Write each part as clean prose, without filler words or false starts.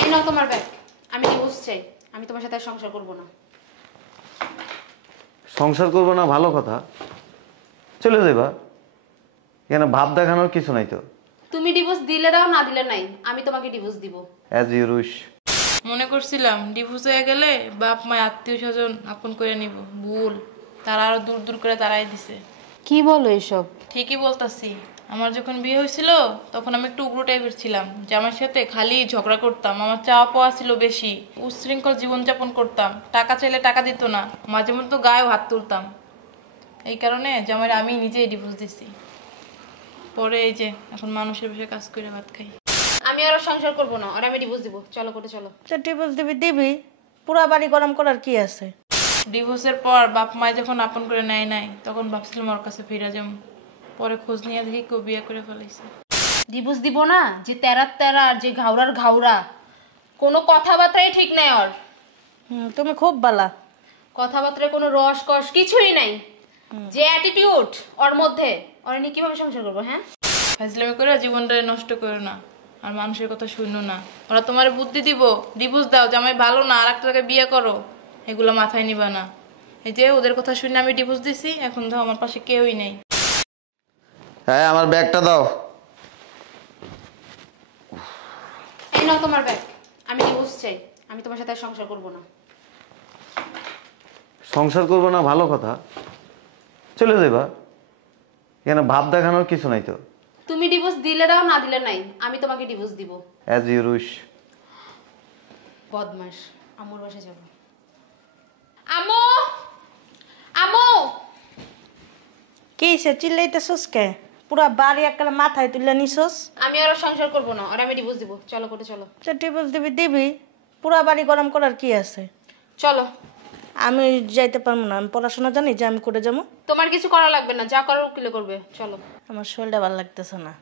এই নাও তোমার ব্যাগ। আমি ডিভোর্স চাই। আমি তোমার সাথে আর সংসার করব না। সংসার করবো না ভালো কথা, চলে যাবা। এখানে ভাব দেখানোর কিছু নাই তো। তুমি ডিভোর্স দিলে দাও, না দিলে নাই। আমি তোমাকে ডিভোর্স দিব। As you wish. মনে করছিলাম ডিভোর্স হয়ে গেলে বাপ মা আত্মীয় স্বজন আপন করে নিব, ভুল। তারা আরো দূর দূর করে তারাই দিছে। কি বলো এসব? ঠিকই বলতাছি। আমার যখন বিয়ে হয়েছিল তখন আমি একটু উগ্র টাইপের ছিলাম, জামাইয়ের সাথে খালি ঝগড়া করতাম। আমার চাওয়া পাওয়া ছিল বেশি, উচ্ছৃঙ্খল জীবনযাপন করতাম। টাকা চাইলে টাকা দিত না, মাঝে মধ্যে গায়েও হাত তুলতাম। এই কারণে জামাইয়ের আমি নিজেই ডিভোর্স দিছি। পরে এই যে এখন মানুষের বিষয়ে কাজ করে ভাত খাই। আমি আর সংসার করব না, আর আমি ডিভোর্স দিব। চলো করে চলো। তো ডিভোর্স দিবি পুরা বাড়ি গরম করার কি আছে? ডিভোর্সের পর বাপ মায় যখন আপন করে নেয় নাই তখন ভাবছিলাম ওর কাছে ফিরে যাম। পরে খোঁজ নিয়ে দেখি কেউ বিয়ে করে ফেলাইছে। ডিভোর্স দিব না, যে তেরার তেরা আর যে ঘাউরার ঘাউরা, কোনো কথাবার্তাই ঠিক নাই ওর। তুমি খুব বালা। কথাবার্তায় কোনো রস কস কিছুই নাই। যে অ্যাটিটিউড ওর মধ্যে, ওর নিয়ে কিভাবে সংসার করবো? হ্যাঁ, ফাজলামি করে জীবনটা নষ্ট করো না, আর মানুষের কথা শুনো না। ওরা তোমার বুদ্ধি দিব, ডিভোর্স দাও, জামাই ভালো না, আর একটা জায়গায় বিয়ে করো, এগুলো মাথায় নিবা না। এই যে ওদের কথা শুনে আমি ডিভোর্স দিছি, এখন তো আমার পাশে কেউই নেই। হ্যাঁ, আমার ব্যাগটা দাও। এই নাও তোমার ব্যাগ। আমি ডিভোর্স চাই। আমি তোমার সাথে আর সংসার করব না। সংসার করবো না ভালো কথা, চলে যাবা। এখানে ভাব দেখানোর কিছু নাই তো। তুমি ডিভোর্স দিলে দাও, না দিলে নাই। আমি তোমাকে ডিভোর্স দিব। As you wish. বদমাস। আম্মুর বাসায় যাব। আম্মু, আম্মু। কি সে চিল্লাইতেছস কে? পুরা বাড়ি একটা মাথায় তুলে নিছস। আমি আর সংসার করব না, আর আমি ডিভোর্স দিব। চলো করে চলো। তো ডিভোর্স দিবি পুরা বাড়ি গরম করার কি আছে? চলো। আমি যাইতে পারবো না, আমি পড়াশোনা জানি যে আমি করে যাবো। তোমার কিছু করা লাগবে না, যা করো কিলে করবে। চলো। আমার শরীরটা ভালো লাগতেছে না।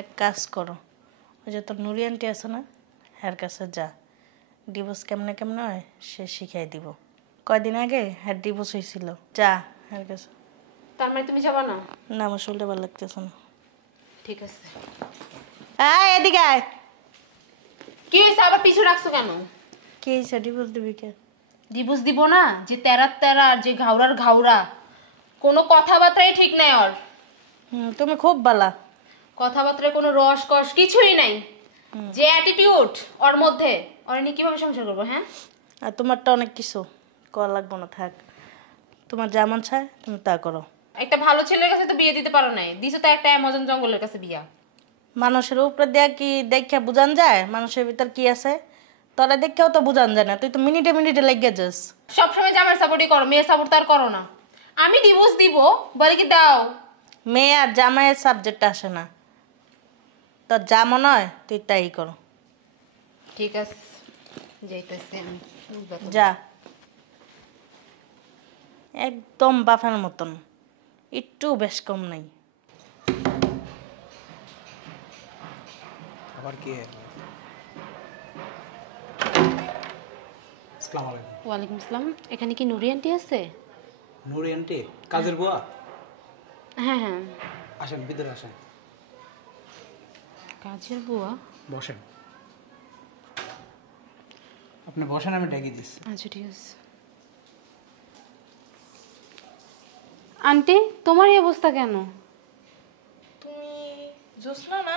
এক কাজ করো, ওই যে তোর নুরি আন্টি আছে না, হ্যার কাছে যা। ডিভোর্স কেমনে কেমনে হয় সে শিখাই দিব। কয়দিন আগে হ্যার ডিভোর্স হয়েছিল, যা হ্যার কাছে। তার মানে তুমি যাবা না? না, আমার শরীরটা ভালো লাগতেছে না। ঠিক আছে। এদিকে আয়। কি হয়েছে, আবার পিছু রাখছো কেন? কি হয়েছে, ডিভোর্স দিবি কে? ডিভোর্স দিব না, যে তেরার তেরা আর যে ঘাউরার ঘাউরা, কোনো কথাবার্তাই ঠিক নাই ওর। তুমি খুব বালা। কথাবার্তায় কোনো রস কস কিছুই নাই। যে অ্যাটিটিউড ওর মধ্যে, ওর নিয়ে কিভাবে সংসার করবো? হ্যাঁ, আর তোমারটা অনেক কিছু করা লাগবো না, থাক। তোমার যা মন চায় তুমি তা করো। একটা ভালো ছেলের কাছে তো বিয়ে দিতে পারো নাই, দিছো তো একটা অ্যামাজন জঙ্গলের কাছে বিয়া। মানুষের উপরে দেয়া কি দেখা বুঝান যায় মানুষের ভিতর কি আছে? তোরা দেখেও তো বুঝান যায় না, তুই তো মিনিটে মিনিটে লেগে যাস। সবসময় জামার সাপোর্টই করো, মেয়ের সাপোর্ট তো আর করো না। আমি ডিভোর্স দিব বলে কি দাও? মেয়ে আর জামাইয়ের সাবজেক্ট আসে না, তোর যা মনে হয় তুই তাই করো। ঠিক আছে, যাইতেছি আমি। যা, একদম বাফার মতন, একটু বেশ কম নাই। আবার কি? আসসালামু আলাইকুম। ওয়ালাইকুম আসসালাম। এখানে কি নুরি আন্টি আছে? নুরি আন্টি কাজের বুয়া? হ্যাঁ হ্যাঁ। আসেন, ভিতরে আসেন, কাজের বুয়া? বসেন। আপনি বসেন, আমি ডেকে দিচ্ছি। আচ্ছা ঠিক আছে। আন্টি, তোমার এই অবস্থা কেন? তুমি জোসনা না?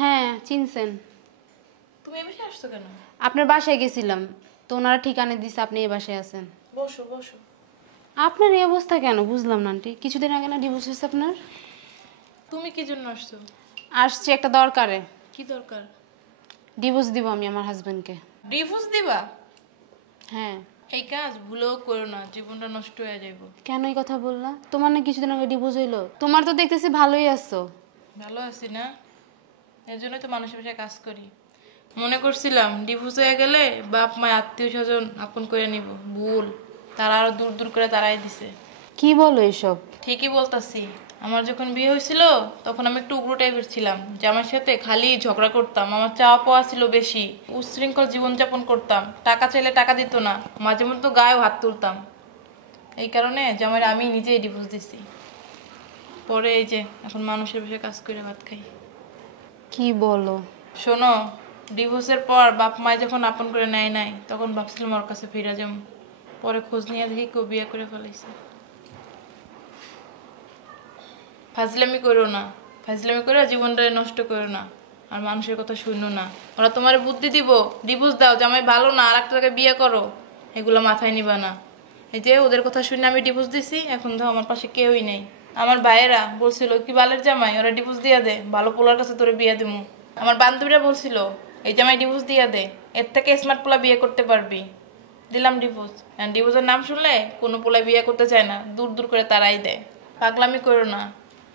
হ্যাঁ, চিনছেন? তুমি এই বাসায় আসছো কেন? আপনার বাসায় গেছিলাম তো, ওনারা ঠিকানা দিছে আপনি এই বাসায় আছেন। বসো বসো। আপনার এই অবস্থা কেন বুঝলাম না আন্টি। কিছুদিন আগে না ডিভোর্স হয়েছে আপনার? তুমি কি জন্য আসছো? আসছি একটা দরকারে। কি দরকার? ডিভোর্স দিব আমি আমার হাজবেন্ডকে। ডিভোর্স দিবা? হ্যাঁ। এই কাজ ভুলেও করো না, জীবনটা নষ্ট হয়ে যাইব। কেন এই কথা বললা? তোমার না কিছুদিন আগে ডিভোর্স হইলো? তোমার তো দেখতেছি ভালোই আছো। ভালো আছি না, এর জন্যই তো মানুষের বাসায় কাজ করি। মনে করছিলাম ডিভোর্স হয়ে গেলে বাপ মা আত্মীয় স্বজন আপন করে নিব, ভুল। তারা আরো দূর দূর করে তারাই দিছে। কি বলো এসব? ঠিকই বলতাছি। আমার যখন বিয়ে হয়েছিল তখন আমি একটু উগ্র টাইপের ছিলাম, জামাইয়ের সাথে খালি ঝগড়া করতাম। আমার চাওয়া পাওয়া ছিল বেশি, উচ্ছৃঙ্খল জীবনযাপন করতাম। টাকা চাইলে টাকা দিত না, মাঝে মধ্যে গায়েও হাত তুলতাম। এই কারণে জামাইয়ের আমি নিজেই ডিভোর্স দিছি। পরে এই যে এখন মানুষের বিষয়ে কাজ করে ভাত খাই। কি বলো? শোনো, ডিভোর্সের পর বাপ মায় যখন আপন করে নেয় নাই তখন ভাবছিলাম ওর কাছে ফিরে যাম, পরে খোঁজ নিয়ে দেখি কেউ বিয়ে করে ফেলেছে। ফাজলামি করো না, ফাজলামি করে জীবনটা নষ্ট করো না, আর মানুষের কথা শুনো না। ওরা তোমার বুদ্ধি দিব, ডিভোর্স দাও, জামাই ভালো না, আর একটা জায়গায় বিয়ে করো, এগুলো মাথায় নিবা না। এই যে ওদের কথা শুনে আমি ডিভোর্স দিছি, এখন তো আমার পাশে কেউই নেই। আমার ভাইয়েরা বলছিল কি বালের জামাই, ওরা ডিভোর্স দিয়া দে, ভালো পোলার কাছে তোরে বিয়ে দিমু। আমার বান্ধবীরা বলছিল এই জামাই ডিভোর্স দিয়া দে, এর থেকে স্মার্ট পোলা বিয়ে করতে পারবি। দিলাম ডিভোর্স। ডিভোর্সের নাম শুনলে কোনো পোলা বিয়ে করতে চায় না, দূর দূর করে তারাই দেয়। পাগলামি করো না,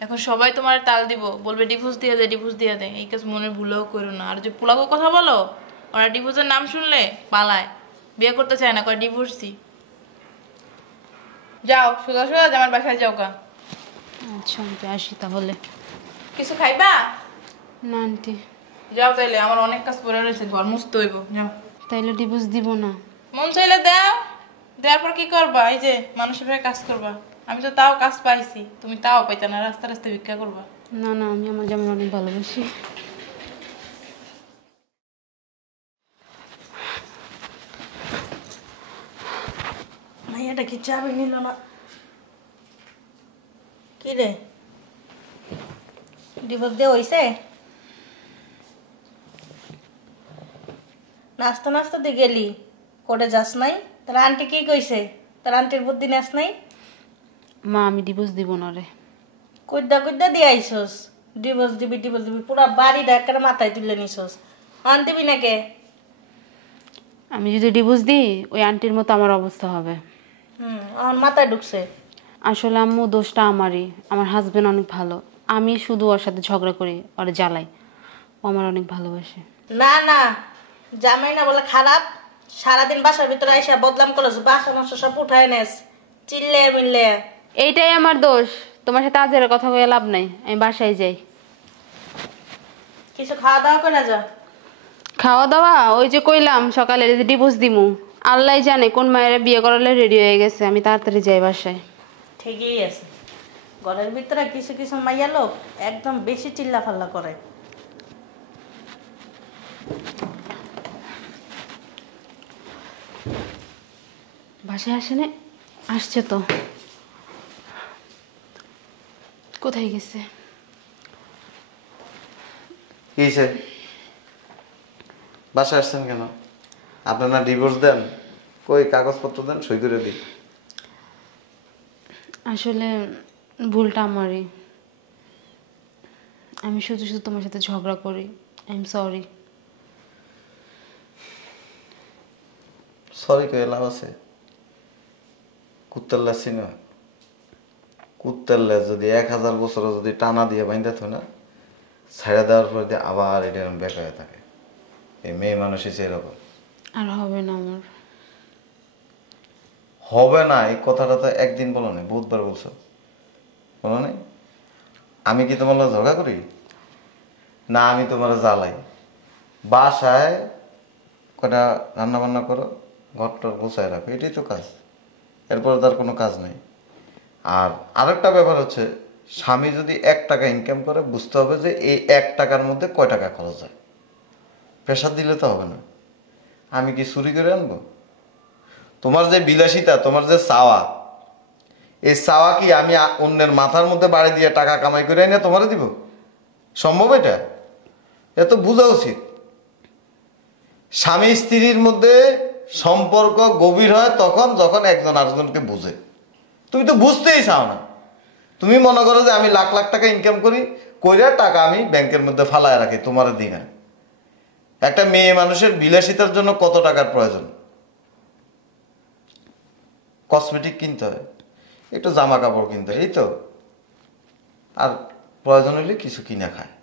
এখন সবাই তোমার তাল দিব, বলবে ডিভোর্স দিয়ে দে, ডিভোর্স দিয়ে দে। এই কাজ মনে ভুলেও করো না। আর যে পোলাকে কথা বলো, ওরা ডিভোর্সের নাম শুনলে পালায়, বিয়ে করতে চায় না, কয় ডিভোর্সই। যাও সোজা সোজা আমার বাসায় যাও গা। আচ্ছা আন্টি, আসি তাহলে। কিছু খাইবা? না আন্টি। যাও তাইলে, আমার অনেক কাজ করে রয়েছে, ঘর মুছতে হইব। যাও। তাইলে ডিভোর্স দিব না? মন চাইলে দাও, দেওয়ার পর কি করবা? এই যে মানুষের ভাবে কাজ করবা। আমি তো তাও কাজ পাইছি, তুমি তাও পাইতা না, রাস্তা রাস্তায় ভিক্ষা করবা। না না, আমি আমার জামাই অনেক ভালোবাসি। মাইয়াটা কি চাবি নিল না? কি রে, ডিভোর্স দিয়ে হইছে? নাস্তা নাস্তা দিয়ে গেলি, করে যাস নাই? তার আন্টি কি কইছে? তার আন্টির বুদ্ধি নেস নাই? মা, আমি ডিভোর্স দিব না রে। কুদ্দা কুদ্দা দিয়ে আইসস, ডিভোর্স দিবি ডিভোর্স দিবি, পুরা বাড়িটা একটা মাথায় তুলে নিছস। আন দিবি নাকি? আমি যদি ডিভোর্স দিই, ওই আন্টির মতো আমার অবস্থা হবে। আমার মাথায় ঢুকছে। আসলে আম্মু, দোষটা আমারই। আমার হাজবেন্ড অনেক ভালো, আমি শুধু ওর সাথে ঝগড়া করি, ওর জ্বালাই। ও আমার অনেক ভালোবাসে। না না, জামাই না বলে খারাপ, সারাদিন বাসার ভিতরে আইসা বদলাম করস, বাসা মাস সব উঠায় নেস, চিল্লে মিললে। এইটাই আমার দোষ। তোমার সাথে আজের কথা বলে লাভ নাই, আমি বাসায় যাই। কিছু খাওয়া দাওয়া করে যা। খাওয়া দাওয়া ওই যে কইলাম সকালে ডিভোর্স দিমু, আল্লাহ জানে কোন মায়েরা বিয়ে করালে রেডি হয়ে গেছে। আমি তাড়াতাড়ি যাই বাসায়। ঠিকই আছে, ঘরের ভিতরে কিছু কিছু মাইয়া লোক একদম বেশি চিল্লা ফাল্লা করে। বাসায় আসে না? আসছে তো। কোথায় গেছে? কি হয়েছে? বাসায় আসছেন কেন? আপনার না ডিভোর্স দেন? কই কাগজপত্র দেন, সই করে দিই। আসলে ভুলটা আমারই। আমি শুধু শুধু তোমার সাথে ঝগড়া করি। I am sorry. সরি কয়ে লাভ আছে? কুত্তার লেজ চিনো? কুত্তার লেজ যদি 1000 বছর যদি টানা দিয়ে বাইন্দা থো না, ছাড়া দেওয়ার পর দিয়ে আবার এটা বেকা হয়ে থাকে। এই মেয়ে মানুষই সেরকম। আর হবে না আমার। হবে না এই কথাটা তো একদিন বলো না, বহুতবার বলছো। বলো নাই? আমি কি তোমার লগে ঝগড়া করি? না, আমি তোমার জ্বালাই। বাসায় কটা রান্না বান্না করো, ঘরটর গোছায় রাখো, এটাই তো কাজ। এরপর তার কোনো কাজ নেই। আর আরেকটা ব্যাপার হচ্ছে, স্বামী যদি 1 টাকা ইনকাম করে, বুঝতে হবে যে এই 1 টাকার মধ্যে কয় টাকা খরচ হয়। প্রেশার দিলে তো হবে না। আমি কি চুরি করে আনবো? তোমার যে বিলাসিতা, তোমার যে চাওয়া, এই চাওয়া কি আমি অন্যের মাথার মধ্যে বাড়ি দিয়ে টাকা কামাই করে এনে তোমারে দিব? সম্ভব এটা? এ তো বোঝা উচিত। স্বামী স্ত্রীর মধ্যে সম্পর্ক গভীর হয় তখন যখন একজন আরেকজনকে বুঝে। তুমি তো বুঝতেই চাও না। তুমি মনে করো যে আমি লাখ লাখ টাকা ইনকাম করি, কইরা টাকা আমি ব্যাংকের মধ্যে ফালায় রাখি, তোমার দিনে। একটা মেয়ে মানুষের বিলাসিতার জন্য কত টাকার প্রয়োজন? কসমেটিক কিনতে হয়, একটু জামা কাপড় কিনতে হয়, এই তো। আর প্রয়োজন হলে কিছু কিনা খায়,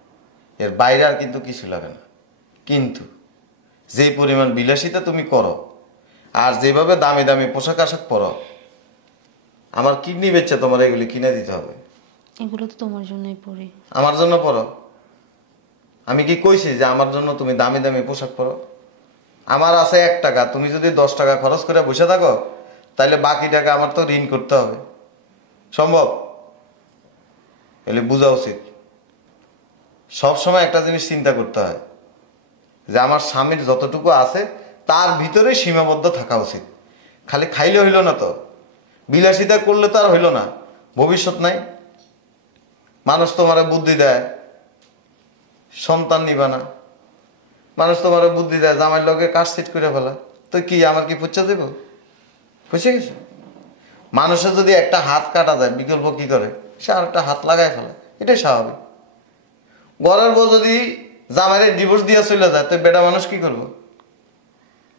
এর বাইরে আর কিন্তু কিছু লাগে না। কিন্তু যে পরিমাণ বিলাসিতা তুমি করো, আর যেভাবে দামি দামি পোশাক আশাক পরো, আমার কিডনি বেচে তোমার এগুলি কিনে দিতে হবে। এগুলো তো তোমার জন্যই পরি। আমার জন্য পরো? আমি কি কইছি যে আমার জন্য তুমি দামি দামি পোশাক পরো? আমার আছে 1 টাকা, তুমি যদি 10 টাকা খরচ করে বসে থাকো, তাহলে বাকি টাকা আমার তো ঋণ করতে হবে। সম্ভব? এলে বোঝা উচিত। সবসময় একটা জিনিস চিন্তা করতে হয়, যে আমার স্বামীর যতটুকু আছে তার ভিতরে সীমাবদ্ধ থাকা উচিত। খালি খাইলে হইল না তো, বিলাসিতা করলে তো আর হইল না, ভবিষ্যৎ নাই। মানুষ তোমারে বুদ্ধি দেয় সন্তান নিবা না, মানুষ তোমারে বুদ্ধি দেয় জামাইয়ের লগে কাজ সিট করে ফেলা, তো কি আমার কি পুচ্ছা দেব? বুঝে গেছে? মানুষের যদি একটা হাত কাটা যায় বিকল্প কি করে? সে আর একটা হাত লাগায় ফেলে, এটাই স্বাভাবিক। ঘরের বউ যদি জামাইয়ের ডিভোর্স দিয়ে চলে যায় তো বেটা মানুষ কি করবো?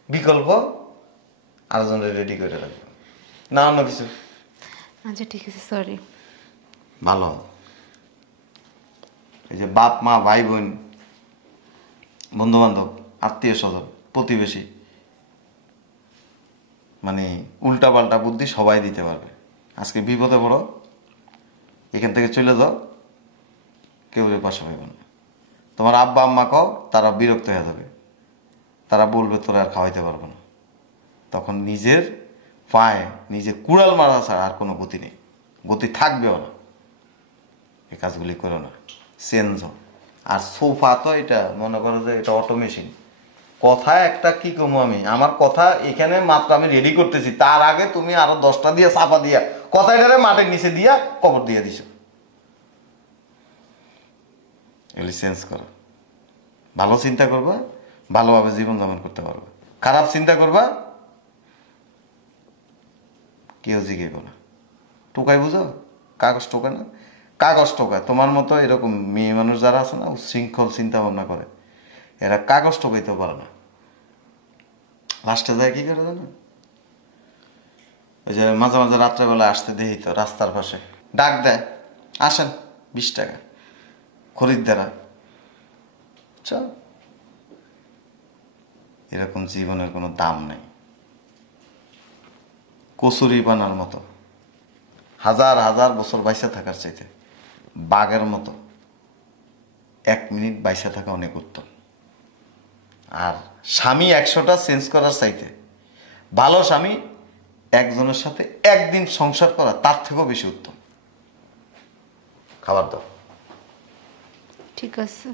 বিকল্প আরেকজনের রেডি করে রাখবে, না অন্য কিছু। আচ্ছা ঠিক আছে, সরি। ভালো। এই যে বাপ মা ভাই বোন বন্ধু বান্ধব আত্মীয় স্বজন প্রতিবেশী মানে উল্টা পাল্টা বুদ্ধি সবাই দিতে পারবে। আজকে বিপদে পড়ো, এখান থেকে চলে যাও, কেউ পাশে পাইব না। তোমার আব্বা আম্মা কও, তারা বিরক্ত হয়ে যাবে, তারা বলবে তোরা আর খাওয়াইতে পারবো না। তখন নিজের পায়ে নিজে কুড়াল মারা ছাড়া আর কোনো গতি নেই, গতি থাকবেও না। এই কাজগুলি করো না, চেঞ্জ হও। আর সোফা তো এটা মনে করো যে এটা অটো মেশিন। কথা একটা কি কমো আমি, আমার কথা এখানে মাত্র আমি রেডি করতেছি, তার আগে তুমি আরো 10টা দিয়ে চাপা দিয়া কথা এটারে মাটির নিচে দিয়া কবর দিয়ে দিছো। এগুলি চেঞ্জ করো। ভালো চিন্তা করবা, ভালোভাবে জীবনযাপন করতে পারবে। খারাপ চিন্তা করবা, কেউ জিগেইব না। টোকাই বুঝো? কাগজ টোকায় না, কাগজ টোকায়। তোমার মতো এরকম মেয়ে মানুষ যারা আছে না, উচ্ছৃঙ্খল চিন্তা ভাবনা করে, এরা কাগজ টোকাইতেও পারে না। লাস্টে যায় কি করে জানো? ওই যে মাঝে মাঝে রাত্রেবেলা আসতে দেখি তো রাস্তার পাশে ডাক দেয়, আসেন 20 টাকা খরিদ্দারা। চল, এরকম জীবনের কোনো দাম নেই। কচুরি বানার মতো হাজার হাজার বছর বাইসা থাকার চাইতে বাঘের মতো 1 মিনিট বাইসা থাকা অনেক উত্তম। আর স্বামী 100টা চেঞ্জ করার চাইতে ভালো স্বামী একজনের সাথে একদিন সংসার করা তার থেকেও বেশি উত্তম। খাবার দাও। ঠিক আছে।